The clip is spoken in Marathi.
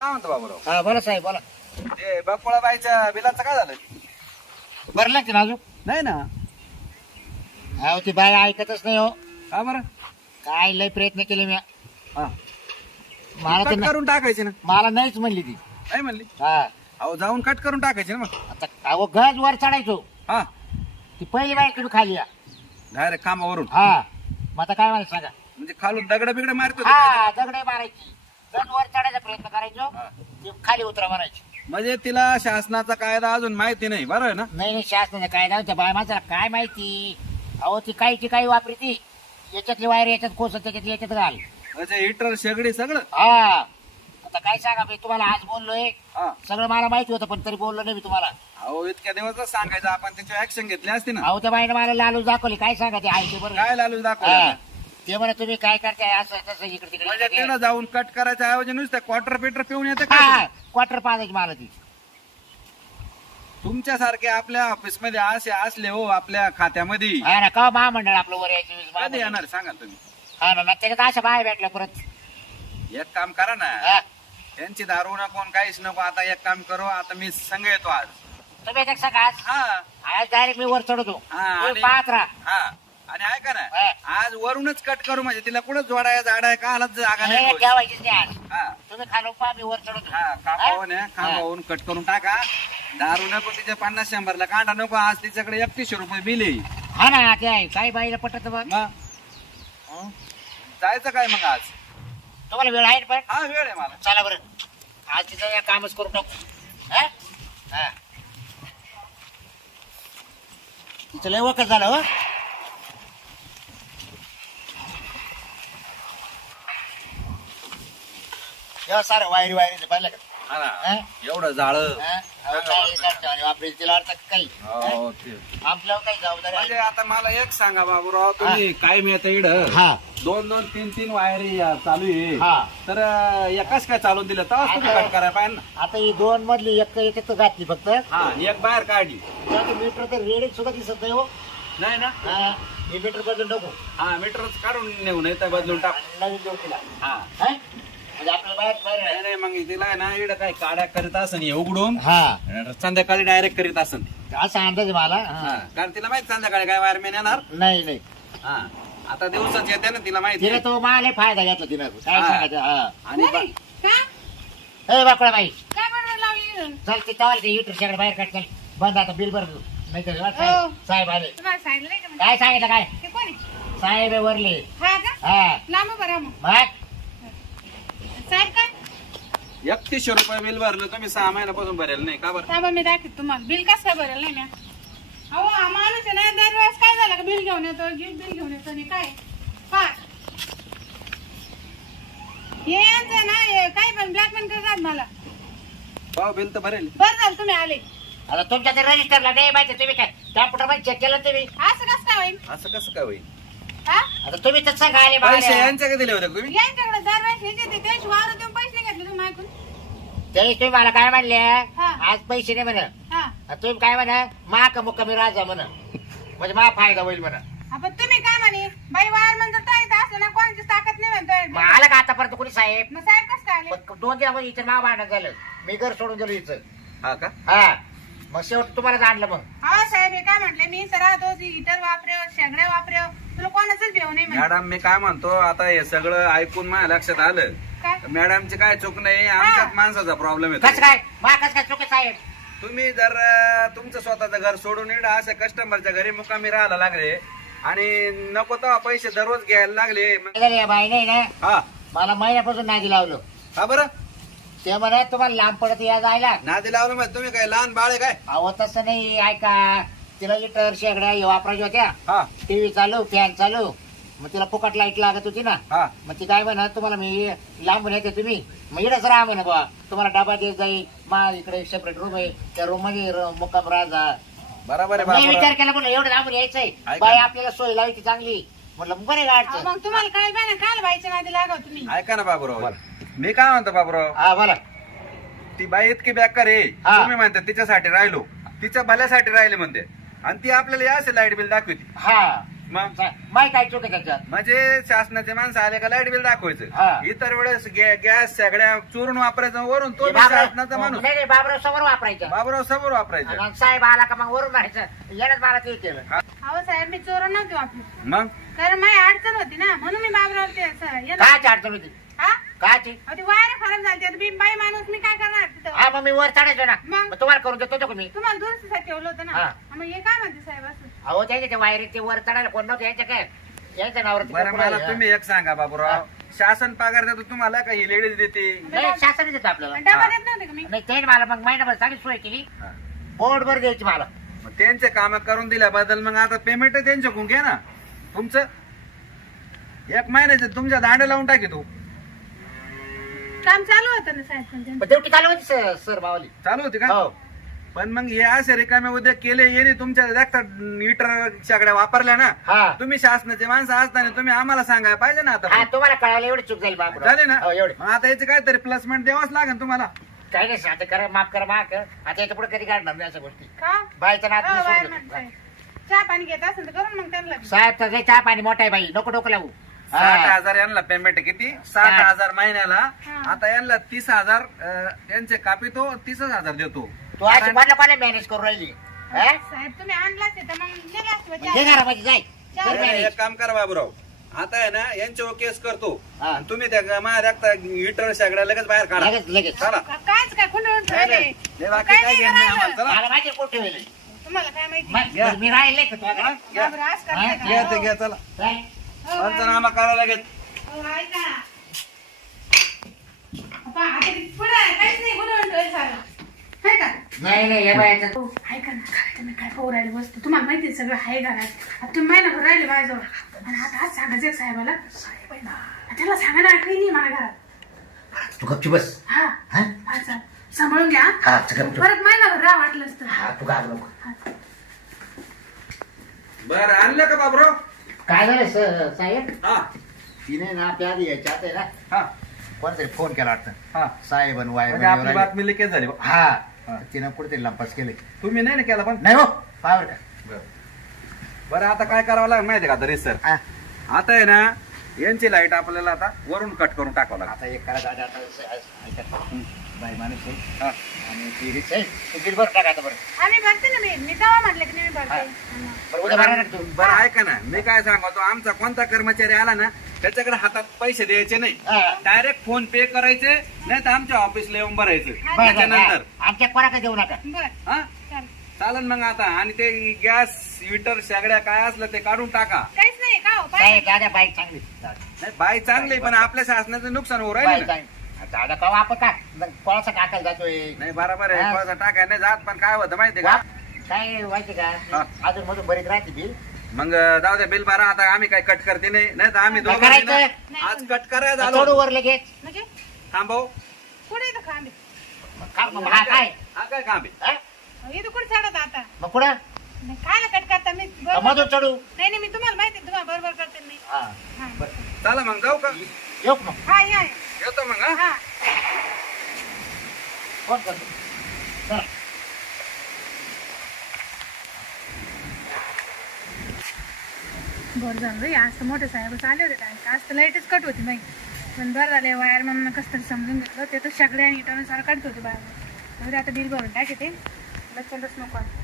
काय म्हणतो बाबूराव? हा बोला साहेब बोला. ते बकुळाबाईच्या बिलाचं काय झालं? भरलं की ना अजून? नाही ना. अहो ती बाई ऐकतच नाही हो. का बरं? काय लय प्रयत्न केले मी. हा, मला कट तर करून टाकायची ना. मला नाहीच म्हणली ती. नाही म्हणली? हा अहो जाऊन कट करून टाकायची ना मग. आता अहो गज वर चढायचो. हा, ती पहिली बाई तुम्ही खाली या. डायरेक्ट कामावरून. हा मग आता काय मला सांगा. म्हणजे खालून दगड बिगड मारतो. हा दगडे मारायची. गज वर चढायचा प्रयत्न करायचो. ती खाली उतरा मारायची. म्हणजे तिला शासनाचा कायदा अजून माहिती नाही, बरोबर आहे ना? नाही नाही शासनाचा कायदा त्या बाय माणसाला काय माहिती. अहो ती काहीची काही वापरी ती. याच्यातली वायर याच्यात कोसत त्याच्यात याच्यात घाल. म्हणजे हिटर शेगडी सगळं. हा आता काय सांगा मी तुम्हाला आज बोललोय. हा, सगळं मला माहिती होतं पण तरी बोललो नाही मी तुम्हाला. अहो इतक्या दिवसच सांगायचं, आपण त्याची ऍक्शन घेतली असती ना. अहो त्या बाईने मला लालूच दाखवली. काय सांगा ते आहे ते बरं. काय लालूच हा. दाखवलं? ते म्हणा तुम्ही काय करताय असं तसं इकडे म्हणजे तिकडे. तिला जाऊन कट करायच्या ऐवजी नुसतं क्वार्टर पेटर पिऊन येते का? हा क्वार्टर पाहायची मला ती. तुमच्यासारखे आपल्या ऑफिस मध्ये असे असले हो, आपल्या खात्यामध्ये हा ना का महामंडळ आपलं वर यायचं वीस कधी महामंडळ. येणार सांगा तुम्ही? हा ना त्याच्यात अशा बाहेर भेटल्या परत. एक काम करा ना, हा. यांची दारू नको आणि काहीच नको. आता एक काम करू, आता मी संघ येतो आज. तुम्ही एक सांगा आज. हा आज डायरेक्ट मी वर चढवतो. हा, तुम्ही आणि- पाहत राहा. हा, आणि ऐका ना, हा. आज वरूनच कट करू. म्हणजे तिला कुठं जोडाया जाडाय का आलाच जागा नाही हे होत. ठेवायचीच नाही आज. हा तुम्ही खालून पहा मी वर चढवतो. हा, खांबावून खांबावून कट करून टाका. दारू नको तिच्या 50-100 ला कांदा नको. आज तिच्याकडे 3100 रुपये बिल आहे. हा ना ते आहे काही बाईला पटत बघ. मग हं? जायचं काय मग आज? तुम्हाला वेळ आहे ना पण. हा, वेळ आहे मला. चला बरं आज तिचं या कामच करून टाकू. हा? हा. तिचं लय वखत झालं हो. एवढं सारं वायरी वायरी पाहिलं का. हा ना, हा? एवढं जाळ. हा? अहो, काय करतो आणि वापरेल तिला अर्थ काही हो, आपल्यावर काही जबाबदारी आहे. म्हणजे आता मला एक सांगा बाबूराव, तुम्ही काय मिळतं इड हा 2-2, 3-3 वायरी चालू आहे. हा. तर एकाच काय चालून दिलं तर तुम्ही कट करायला पाहिजे ना. आता ही दोन मधली एक याच्यात घातली फक्त. हा, आणि एक बाहेर काढली. मीटर तर रेडी सुद्धा दिसत नाही हो. नाही ना. हा, हे मीटर बदलून टाकू. हा, मीटर काढून नेऊ, नाही तर बदलून टाक. नवीन देऊ तिला. हा, हा? म्हणजे आपल्याला बाहेर बाहेर नाही नाही, मग तिला आहे ना इड काय काड्या करीत असन हे उघडून. हा संध्याकाळी डायरेक्ट करीत असन. असा अंदाज आहे मला. हा, हा. कारण तिला माहिती संध्याकाळी काय वायरमॅन येणार. नाही नाही हा, आता दिवसाच येते ना, तिला माहिती. तिने तो मला फायदा घेतला तिनं. काय हा. सांगायचं. हा आणि नाही, का? ए बाकडा बाई काय बनवायला लावली? चल ते तवाल ते युट्यूब सगळं बाहेर काढ. चल बंद आता बिल भर देऊ. नाही तर हो. साहेब आले. तुम्हाला सांगितलं नाही का मग? काय सांगितलं काय ते कोणी? साहेब आहे वरले. हा का? हा लांब बरं मग. मग साहेब काय? 3100 रुपये बिल भरलं तुम्ही 6 महिन्यापासून भरेल नाही का बरं? थांबा मी दाखवते तुम्हाला. बिल कसं काय भरेल नाही ना? अहो हा माणूस आहे ना, दरवेळेस काय झालं का बिल घेऊन येतो, बिल घेऊन येतो आणि काय काय हे यांचं ना हे काही पण ब्लॅकमेल करतात मला. भाऊ बिल तर भरेल. बरं झालं तुम्ही आले. आता तुमच्या ते रजिस्टरला नाही माहिती. तुम्ही काय कॅम्प्युटर मध्ये चेक केलं तुम्ही. असं कसं काय होईल? असं कसं काय होईल? हा? आता तुम्ही तर सांगा आले पैसे बाहेर. यांच्याकडे दिले होते का तुम्ही? यांच्याकडे दरवेळेस हे घेते त्याची वावर देऊन पैसे नाही घेतले तुम्ही ऐकून. तरी तुम्ही मला काय म्हणले हा. आज पैसे नाही म्हणा. हा तुम्ही काय म्हणा मा का मुक्कामी राजा म्हणा. म्हणजे मा फायदा होईल म्हणा. आपण तुम्ही काय म्हणे बाई वायर म्हणतो टाईट असलं ना कोणाची ताकद नाही मग म्हणतोय. आलं का आतापर्यंत कोणी साहेब. मग साहेब कसं काय आले? पण 2 दिवसामध्ये इथं मा भांडण झालं. मी घर सोडून गेलो इथं. हा का? हा मग शेवट तुम्हाला जाणलं मग. हा साहेब हे काय म्हटले मी तर राहतो हिटर वापरेव शेगड्या वापरेव तुला कोणाचंच भेव नाही म्हणे. मॅडम मी काय म्हणतो, आता हे सगळं ऐकून माझ्या लक्षात आलं. काय? मॅडमची काय चूक नाही, आमच्यात माणसाचा प्रॉब्लेम कसं येतो. काय मा कसं काय चुके साहेब. तुम्ही जर तुमचं स्वतःचं घर सोडून इकडं अशा कस्टमरच्या घरी मुक्कामी राहायला लागले आणि नको तेव्हा पैसे दररोज घ्यायला लागले मग- काय झालं या बाई नाही ना हा मला महिन्यापासून नादी लावलं. हा, बरं ते म्हणा तुम्हाला लांब पडत या जायला. नादी लावलं मग तुम्ही काय लहान बाळ आहे काय? अहो तसं नाही. ऐका तिला लिटर शेगड्या हे वापरायच्या होत्या. हा टीव्ही चालू फॅन चालू. मग तिला फुकट लाईट लागत होती ना. हा, मग ती काय म्हणा तुम्हाला मी लांबून येते तुम्ही मग इकडेच राहा म्हणा बा. तुम्हाला डबा देत जाईल. मा इकडे सेपरेट रूम आहे त्या रूम मध्ये मुक्काम राहा. बरोबर आहे मी बाबूराव. विचार केला म्हणलं एवढं लांबून यायचंय ऐका. बाई आपल्याला सोय लावायची चांगली. म्हटलं बरे अहो, गाडचं. मग तुम्हाला काय पाहिजे काल बाईच्या नादी लागाव तुम्ही. ऐका ना बाबूराव, मी काय म्हणतो बाबूराव, हा बोला. ती बाई इतकी बेकार आहे. हा. तुम्ही म्हणता तिच्यासाठी राहिलो, तिच्या भल्यासाठी राहिले म्हणते, आणि ती आपल्याला या असे लाईट बिल दाखवते. हा मग माय काय चूक आहे त्याच्यात? म्हणजे शासनाचे माणसं आले का लाईट बिल हा. दाखवायचं. इतर वेळेस गॅस सगळ्या चोरून वापरायचं, वरून तो बी बाबराव- शासनाचा माणूस नाही नाही, बाबराव समोर वापरायचं. बाबूराव समोर वापरायचं. आणि साहेब आला का मग वरून राहायचं. यानंच मला ते केलं. अहो साहेब मी चोर नव्हती वापली, मग कारण माझी अडचण होती ना, म्हणून मी बाबराव ते कायची अडचण होती? हा कायची? अहो, ती वायर खराब झाली आता मी बाई माणूस मी काय करणार तिथं. हा मग मी वर चढायचो ना. मग? मग तुम्हाला करून देतो तो मी. तुम्हाला दुरुस्तीसाठी ठेवलं होतं ना. हा. मग हे काय म्हणते साहेब असं? अहो त्याच्या ते वायरी ते वर चढायला कोण नव्हतं यायचं काय? यायचं नावर बरं मला तुम्ही एक सांगा बाबूराव, शासन पगार देतो तुम्हाला का ही लेडीज देते? नाही शासन देतो आपल्याला. आणि डबा देत नव्हते का मी? नाही ते मला मग महिनाभर चांगली सोय केली. हा. बोर्डवर द्यायची मला. मग त्यांचे काम करून दिल्याबद्दल मग आता पेमेंट त्यांच्याकडून घ्या ना. तुमचं 1 महिन्याचं तुमच्या दांड्या लावून टाकी तू. काम चालू होतं ना साहेब पण त्यांचं. पण ड्युटी चालू होती सर मावली. चालू होती का? हो. पण मग हे असे रिकामे उद्योग केले येणे तुमच्या जास्त मीटर सगळ्या वापरल्या ना. हा तुम्ही शासनाचे माणसं असताना तुम्ही आम्हाला सांगायला पाहिजे ना हा आता. तुम्हाला कळायला एवढी चूक झाली बाबा. झाले ना? हो एवढी. मग आता याचे काहीतरी प्लसमेंट द्यावाच लागेल तुम्हाला. काही नाही आता करा माफ करा माफ कर. आता याच्या पुढे कधी काढणार नाही अशा गोष्टी. का? बायचं नात हो, नाही बाहेर सोडलं. माणसं आहे. चहा पाणी घेत असेल तर करून मग त्यांना बी. साहेब तर चहा पाणी मोठा आहे बाई. नको डोकं लावू. 60,000 यांना पेमेंट किती? 60,000 महिन्याला. हा. आता यांना 30,000 यांचे कापितो 30,000 देतो. तू आज कोणाला मॅनेज करून राहिली? हा? साहेब तुम्ही आणलाच आहे तर मग नेला असतं मग चहा. घे घरामध्ये जाय. कर बरं, manage. एक काम करा बाबूराव, आता आहे ना यांच्यावर केस करतो. हा. आणि तुम्ही त्या माझ्या हिटर सगळ्या लगेच बाहेर काढा. लगेच लगेच. चला. कायच काय खुंडून नाही, ठेवले? नाही. हे बाकी काय काय नाही घेणं नाही करायचं? आम्हाला. चला. मला माहिती आहे कुठे ठेवलेली. तुम्हाला काय माहिती? मग मी राहिले का तुझ्या घरात? घ्या. बाबरा, आज करताय हा, का? घ्या ते घ्या, चला. काय? हो, पंचनामा करा लगेच. हो, ऐका. आता आता ते पुढं आहे, काहीच नाही खुंडून ठेवलं सारं. है का? नाही नाही हे बायचं. हो, ऐका ना, काय तुम्ही काय पाहू राहिले वस्तू? तुम्हाला माहिती आहे सगळं आहे घरात. आता तुम्ही महिनाभर राहिले माझ्याजवळ. आणि आता आज सांगायचं आहे साहेबाला. साहेब आहे ना, त्याला सांगा ना, काही नाही माझ्या घरात. तू गपची बस. हा हा? हा, चालेल. सांभाळून घ्या. हा, गपची. परत महिनाभर राहा वाटलं असतं. हा तू गाग नको. बरं आणलं का बाबूराव? काय झालं साहेब? हा तिने ना आपल्या आधी यायच्या आता आहे ना हा कोणतरी फोन केला वाटतं. हा. साहेब आणि म्हणजे आपली वायर. बातमी लिकेज झाली. हा हा. तिनं कुठेतरी लंपास केले. तुम्ही नाही ना केला पण. नाही हो पावर का. बरं आता काय करावं लागेल माहिती का आता रिसर? हा. आता आहे ना यांची लाईट आपल्याला आता वरून कट करून टाकावं लागेल. आता एक करा दादा आता ऐका. बाई माणूस आहे. हा. आणि ती रिक्स आहे. तू बिल भर टाका आता बरं. आम्ही भरते ना मी तेव्हा म्हटलं की नाही मी भरते. बरं उद्या भरणार का तू? बरं ऐका ना, मी काय सांगतो, आमचा कोणता कर्मचारी आला ना त्याच्याकडे हातात पैसे द्यायचे नाही. हा. डायरेक्ट फोन पे करायचे, नाही तर आमच्या ऑफिसला येऊन भरायचं. बरं, बरं, बरं, त्याच्यानंतर बरं. आमच्या कोणाकडे देऊ नका. बर हा चालेल. चालन मग आता. आणि ते गॅस हिटर सगळ्या काय असलं ते काढून टाका. काहीच नाही का हो काय पाहिजे. दादा बाईक चांगली. नाही बाई चांगली, पण आपल्या शासनाचं नुकसान होऊ बाईक राहिलं ना. चांगली. दादा कवा आपण काय कोणाचा टाकायला जातोय. नाही बरोबर आहे, हा. पैसा टाकाय नाही जात, पण काय होतं माहितीये का? काय माहिती हा. का अजून मधून बरीच राहते बिल. मग जाऊ दे बिल भरा. आता आम्ही काय कट करते नाही, नाही तर आम्ही काय दोघं आहे ना, करायचं? आज कट करायला चढू झालो. वर लगेच. म्हणजे थांबव. कुठे इथं खांबे? मग हा काय हा काय काम आहे? हा? इथं कुठे चढत आता? मग कुठं नाही, खायला कट करता मी का बरोबर- मधून चढू. नाही नाही मी तुम्हाला माहिती आहे, तुम्हाला बरोबर करते मी. हा हा. बरं. चला मग जाऊ का? येऊ का मग. हा या या. येतो मग. हा हा फोन करतो. चला. बरं झालं रे, आज तर मोठे साहेबच आले होते काय. आज तर लाईटच कट होती माहिती. पण बरं झाले वायर मॅमनं कसं तरी समजून घेतलं. ते तर सगळे आणि इटानुसार काढत होते बाहेर. आता बिल भरून टाकते. लक्षातच नको आता.